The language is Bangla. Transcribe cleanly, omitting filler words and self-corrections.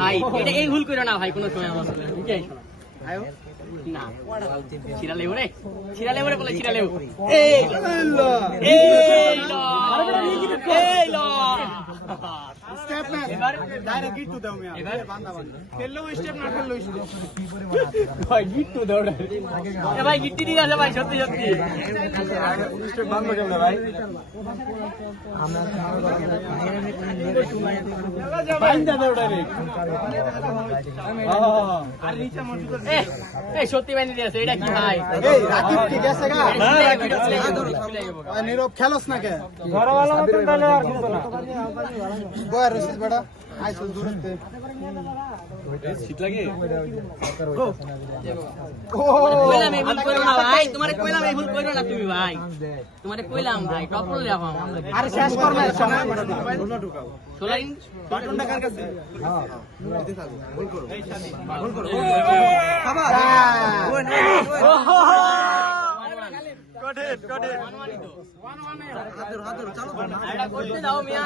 ভাই এটা এই ভুল করো না ভাই, কোনো সময় আমার না ছিড়া লেবু রে, ছিড়া লেবু রে বলে, ছিড়া লেবু। এই লো এই লো এই লো, এবার ডাইরেক্ট গিট টু দাও মিয়া, এবার বান্দা বান্দা খেললো স্টেপ না খেললো স্টেপ ভাই, গিট টু দাও এ ভাই, গিট্টি দিয়ে আছে ভাই, সত্যি সত্যি স্টেপ বান্দা কেমন ভাই? আমরা বান্দা দাও ডাইরেক্ট। আর নিচে মজুদ এই সত্যি বানি দিয়েছে, এটা কি ভাই? এই রাকিব কি গেছে গা? নীরব খেলস না কে ঘরওয়ালা মতন তাহলে আর শুনতো না। বয় রশিদ বড়া আইছো দূরতে শীত লাগে। কইলাম এই ভুল করো না ভাই, তোমারে কইলাম এই ভুল করো না তুমি ভাই, তোমারে কইলাম ভাই, টপ করে রাখো। আরে শেষ কর না, সময় বড় দাও বল ঢুকাও। সোলাই বাটন টাকার কাছে হ্যাঁ দিতে থাকো, গোল করো গোল করো খাবার। কঠিন কঠিন 1-1 হাতুর হাতুর চালু করো, এটা করতে দাও মিয়া।